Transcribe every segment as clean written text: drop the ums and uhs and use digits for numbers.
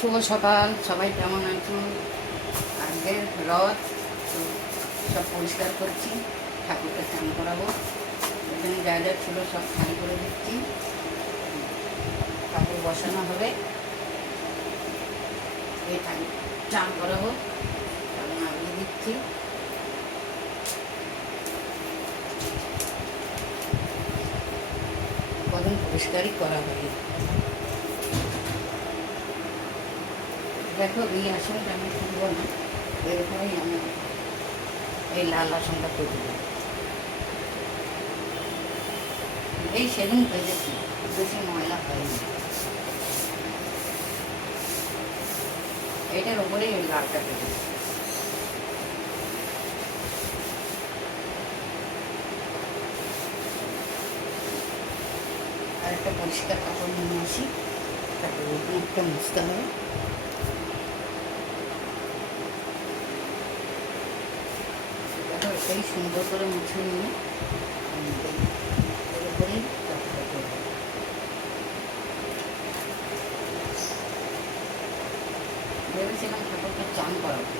শুভ সকাল, সবাই কেমন আছো? আজকের রথ তো সব পরিষ্কার করছি, ঠাকুরকে স্নান করাবো। এখানে যা যা ছিল সব স্নান করে দিচ্ছি। ঠাকুর বসানো হবে, এই ঠাকুর স্নান করাবো, তখন আগিয়ে দিচ্ছি। কদিন পরিষ্কারই করা হয়নি। দেখো এই আসনটা আমি তুলব না, এরকমই আমি এই লাল আসনটা তুলে দেবো। এই সেদিন পেয়েছি, বেশি ময়লা হয়নি। এটার ওপরেই ওই লালটা পেয়েছি। আর একটা পরিষ্কার কাপড় নিয়ে আসি, তারপরে মুখটা মুছতে হবে। দেখো এটাই সুন্দর করে মুছে নিয়ে এর উপরেই কাপড়টা করবো। ভেবেছিলাম ঠাকুরকে চান করাবো,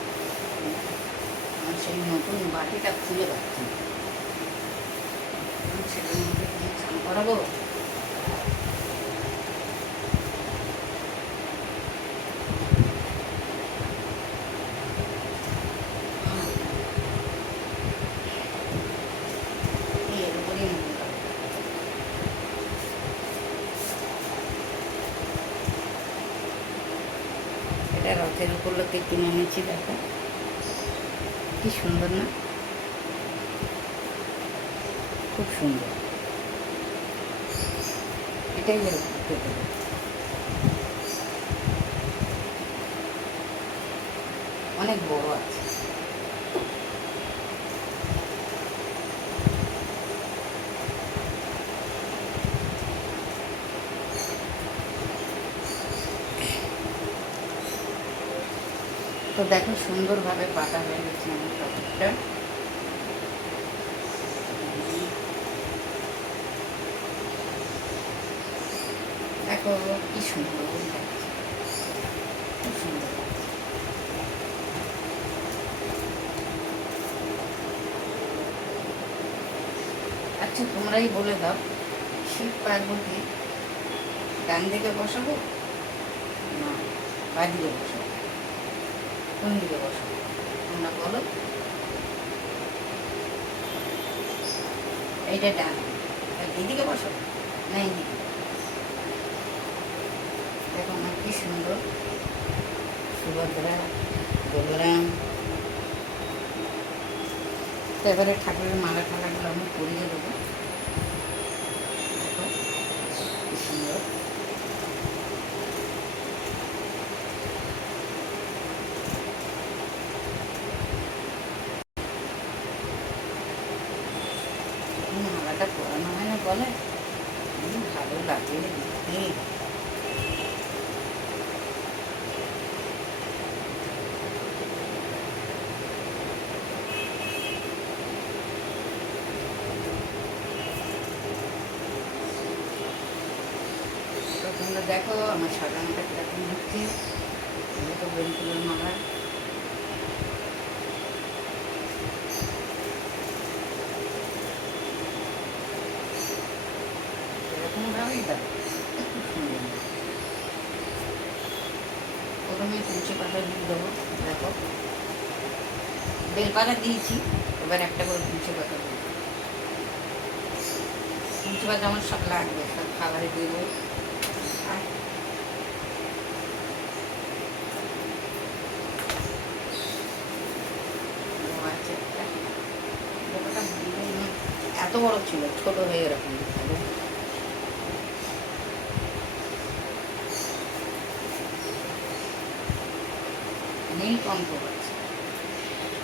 আর সেই নতুন বাটিটা খুলে পাচ্ছি, সেটার মধ্যে কি চান করাবো। এর উপরেই এটা রথের উপর লোকে কিনে এনেছি। দেখো কি সুন্দর না, খুব সুন্দর। এটাই এরকম পেতে হবে। অনেক বড় আছে। তো দেখো সুন্দরভাবে পাতা হয়ে গেছে আমার ঠাকুরটা। দেখো কি সুন্দর লাগছে, খুব সুন্দর লাগছে। আচ্ছা তোমরাই বলে দাও, শিব পার্বতী ডান দিকে বসাবো না বা দিকে বসাবো, কোন দিকে বসাবো তোমরা বলো। এইটা ডান, এইদিকে বসাবো না এইদিকে? দেখো আমার কি সুন্দর সুভদ্রা বলরাম। তো এবারে ঠাকুরের মালা ঠালাগুলো আমি পরিয়ে দেবো। দেখো কি সুন্দর। মালাটা পরানো হয় না বলে, ভালো লাগে দেখতে। তো তোমরা দেখো আমার সাজানোটা কীরকম হচ্ছে। তো বেলফুলের মালা এরকমভাবেই দেখো খুব সুন্দর। প্রথমে তুলসী পাতা দিয়ে দেবো। দেখো বেলপাতা দিয়েছি, এবার একটা করে তুলসী পাতা দেবো। তুলসী পাতা আমার সব লাগবে, সব খাবারে দেবো। এত বড় ছিল, ছোট হয়ে এরকম নীল কম্প আছে।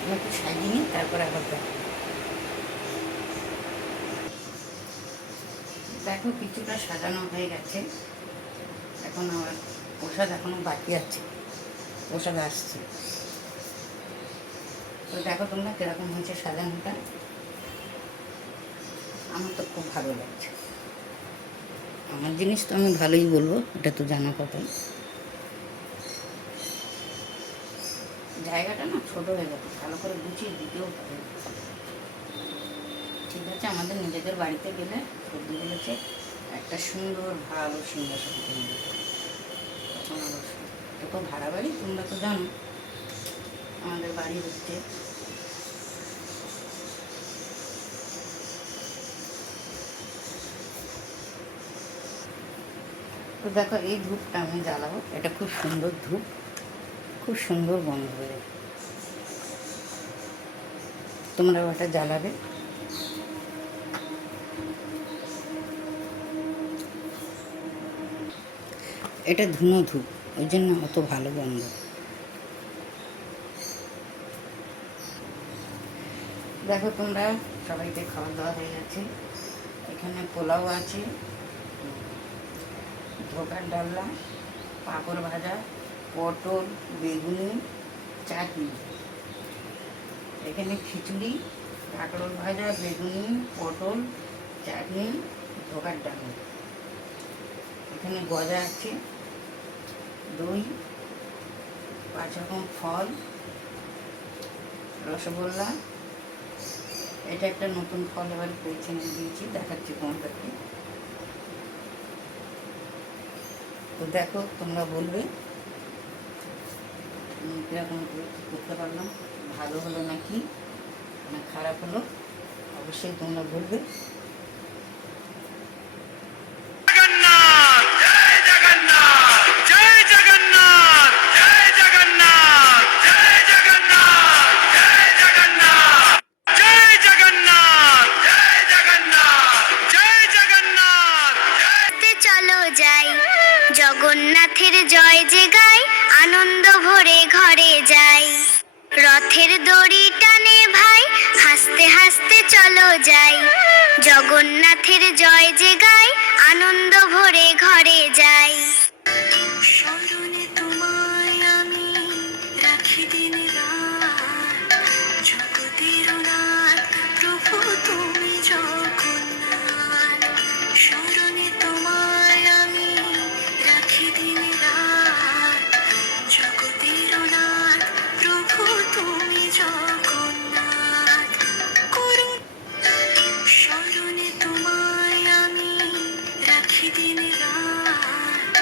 আমি একটু সাজিয়ে নিই, তারপরে আবার দেখো। দেখো কিছুটা সাজানো হয়ে গেছে, এখন আবার প্রসাদ এখনো বাকি আছে, প্রসাদ আসছে। তো দেখো তোমরা কিরকম হয়েছে সাজানোটা। আমার তো খুব ভালো লাগছে। আমার জিনিস তো আমি ভালোই বলবো, এটা তো জানা কথা। জায়গাটা না ছোট হয়ে গেছে, ভালো করে গুছিয়ে দিতেও পারে। ঠিক আছে, আমাদের নিজেদের বাড়িতে গেলে সবজি গেলেছে একটা সুন্দর ভালো সিংহাসন কিনে দেবে, তখন অবশ্য। এটা তো ভাড়া বাড়ি, তোমরা তো জানো। আমাদের বাড়ি হচ্ছে তো দেখো, এই ধূপটা আমি জ্বালাবো। এটা খুব সুন্দর ধূপ, খুব সুন্দর গন্ধ বেরোয়। তোমরাও এটা জ্বালাবে। এটা ধুনো ধূপ, ওই জন্য অত ভালো গন্ধ। দেখো তোমরা, সবাইকে খাওয়া দাওয়া হয়ে গেছে। এখানে পোলাও আছে, ধোকার ডালনা, পাঁপড় ভাজা, পটল, বেগুনি, চাটনি। এখানে খিচুড়ি, কাঁকরোল ভাজা, বেগুনি, পটল, চাটনি, ধোকার ডালনা। এখানে গজা আছে, দই, 5 রকম ফল, রসগোল্লা। এটা একটা নতুন ফল এবার পেয়েছি, দিয়েছি, দেখাচ্ছি তোমাদেরকে। তো দেখো, তোমরা বলবে কীরকম করতে পারলাম, ভালো হলো নাকি না খারাপ হলো, অবশ্যই তোমরা বলবে। জগন্নাথের জয় যে গাই, আনন্দ ভরে ঘরে যাই। রথের দড়ি টানে ভাই, হাসতে হাসতে চলো যাই। জগন্নাথের জয় যে গাই, আনন্দ ভরে ঘরে যাই। স্মরণে তোমায় আমি রাখি দিন রাত, জগতের নাথ প্রভু তুমি জগন্নাথ। স্মরণে তোমায় আমি রাখি দিন রাত, জগতের নাথ প্রভু তুমি জগন্নাথ। করুণ স্মরণে তোমায় আমি রাখি দিন রাত,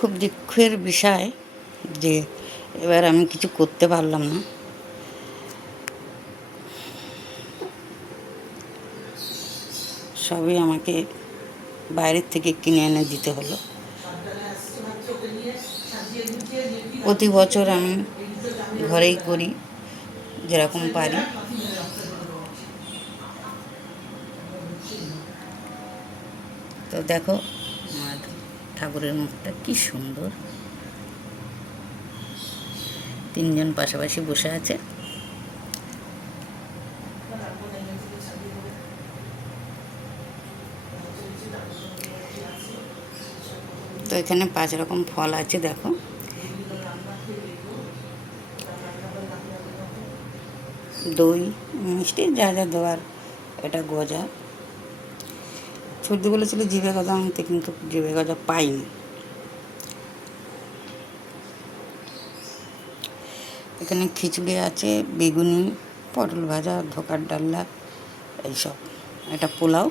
খুব দুঃখের বিষয় যে এবার আমি কিছু করতে পারলাম না। সবই আমাকে বাইরের থেকে কিনে এনে দিতে হলো। প্রতি বছর আমি ঘরেই করি যেরকম পারি। তো দেখো আমার ঠাকুরের মুখটা কি সুন্দর, তিনজন পাশাপাশি বসে আছে। তো এখানে 5 রকম ফল আছে দেখো, দই, মিষ্টি, যা যা দেওয়ার। এটা গজা। সর্দি বলেছিল জিভে গজা আনতে, কিন্তু জিভে গজা পাইনি। এখানে খিচুড়ি আছে, বেগুনি, পটল ভাজা, ধোকার ডাল্লা, এইসব। এটা পোলাও,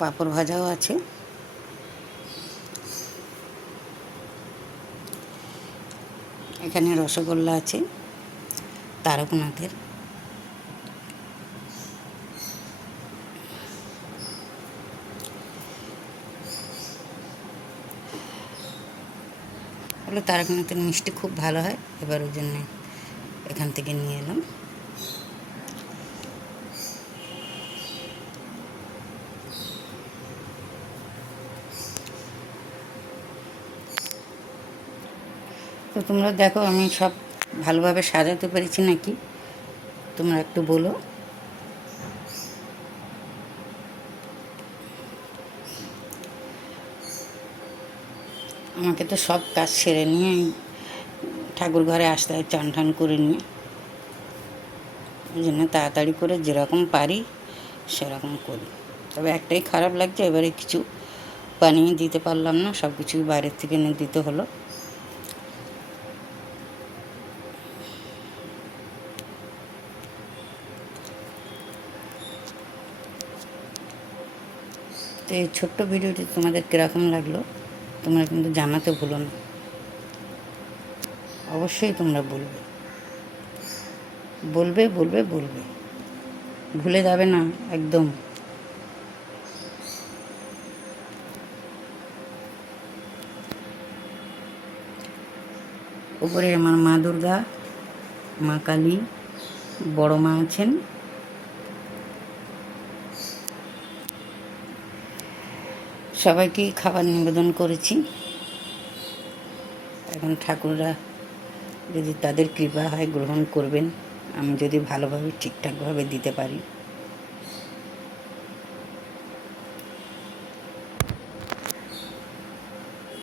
পাঁপড় ভাজাও আছে। এখানে রসগোল্লা আছে তারকনাথের। বলে তারকনাথের মিষ্টি খুব ভালো হয়, এবার ওই জন্যে এখান থেকে নিয়ে এলাম। তো তোমরা দেখো আমি সব ভালোভাবে সাজাতে পেরেছি নাকি, তোমরা একটু বলো। আমাকে তো সব কাজ সেরে নিয়ে ঠাকুর ঘরে আসতে হয় চান টান করে নিয়ে, ওই জন্য তাড়াতাড়ি করে যেরকম পারি সেরকম করি। তবে একটাই খারাপ লাগছে, এবারে কিছু বানিয়ে দিতে পারলাম না, সব কিছুই বাইরের থেকে এনে দিতে হলো। তো এই ছোট্ট ভিডিওটি তোমাদের কীরকম লাগলো তোমরা কিন্তু জানাতে ভুলো না, অবশ্যই তোমরা বলবে বলবে বলবে বলবে, ভুলে যাবে না একদম। উপরে আমার মা দুর্গা, মা কালী, বড় মা আছেন। সবাইকেই খাবার নিবেদন করেছি। এখন ঠাকুররা যদি তাদের কৃপা হয় গ্রহণ করবেন, আমি যদি ভালোভাবে ঠিকঠাকভাবে দিতে পারি।